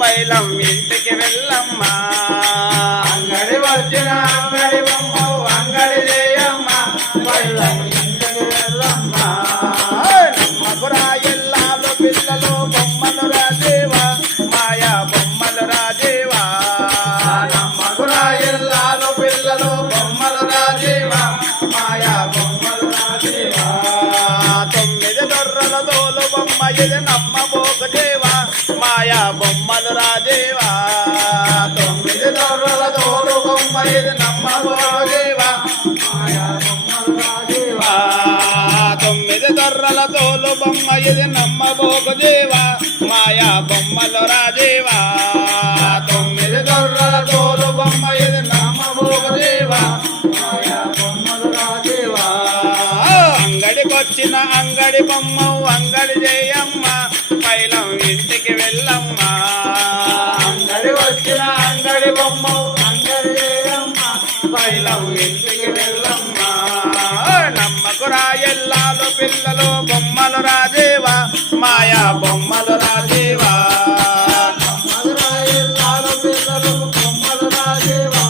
పైలం ఇంటికి వెళ్ళమ్మా అంగడి వచ్చిన అంగడి బొమ్మవు అంగడి చేయమ్మ పైలం ఇంటికి వెళ్ళమ్మా నమ్మకురా ఎల్లాలు పిల్లలు బొమ్మలు రాజేవా మాయా బొమ్మలు రాజేవా నమ్మకురా ఎల్లాలు పిల్లలు బొమ్మలు రాజీవా మాయా బొమ్మలు రాజీవా తొమ్మిది దొర్రల తోలు బొమ్మ ఇది నమ్మబోకు దేవా మాయా బొమ్మలు రాజేవా తొమ్మిది దొర్రల తోడు బొమ్మ ఇది నమ్మబోదేవా మాయా బొమ్మలు రాజీవా తొమ్మిది దొర్రల తోలు బొమ్మ ఇది నమ్మబోకు దేవా మాయా బొమ్మలు రాజేవా తొమ్మిది దొర్రల తోడు బొమ్మ ఇది నమ్మబోదేవా మాయా బొమ్మలు రాజీవా అంగడికొచ్చిన అంగడి బొమ్మవు అంగడి చేయమ్మ పైలం ఇంటికి వెళ్ళమ్మా అంగడి వచ్చిన అంగడి బొమ్మవు అంగడి చేయమ్మ పైలం ఇంటికి వెళ్ళమ్మా నమ్మకురా ఎల్లాలు పిల్లలు బొమ్మలు రాజేవా మాయా బొమ్మలు రాజేవా బొమ్మలు రాయల్లాలు పిల్లలు బొమ్మలు రాజీవా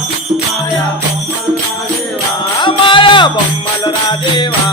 మాయా బొమ్మలు రాజీవా మాయా బొమ్మలు రాజేవా